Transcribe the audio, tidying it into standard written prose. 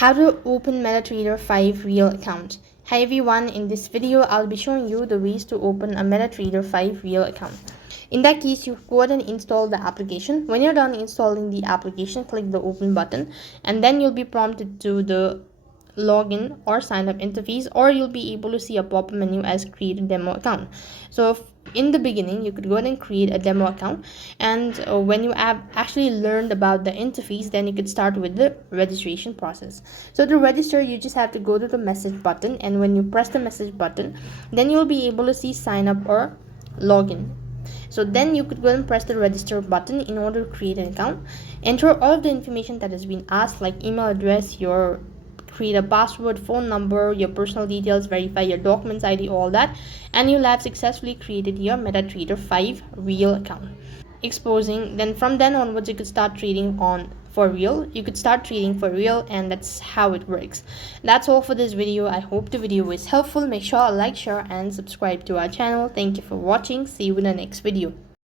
How to open Metatrader 5 real account. Hi everyone, in this video I'll be showing you the ways to open a Metatrader 5 real account. In that case, you go ahead and install the application. When you're done installing the application, click the open button and then you'll be prompted to the login or sign up interface, or you'll be able to see a pop-up menu as create a demo account. So in the beginning you could go ahead and create a demo account, and when you have actually learned about the interface, then you could start with the registration process. So to register, you just have to go to the message button, and when you press the message button, then you'll be able to see sign up or login. So then you could go and press the register button in order to create an account. Enter all of the information that has been asked, like email address, your create a password, phone number, your personal details, verify your documents ID, all that, and you'll have successfully created your Metatrader 5 real account. Exposing, then from then onwards you could start trading on for real. You could start trading for real, and that's how it works. That's all for this video. I hope the video was helpful. Make sure to like, share and subscribe to our channel. Thank you for watching. See you in the next video.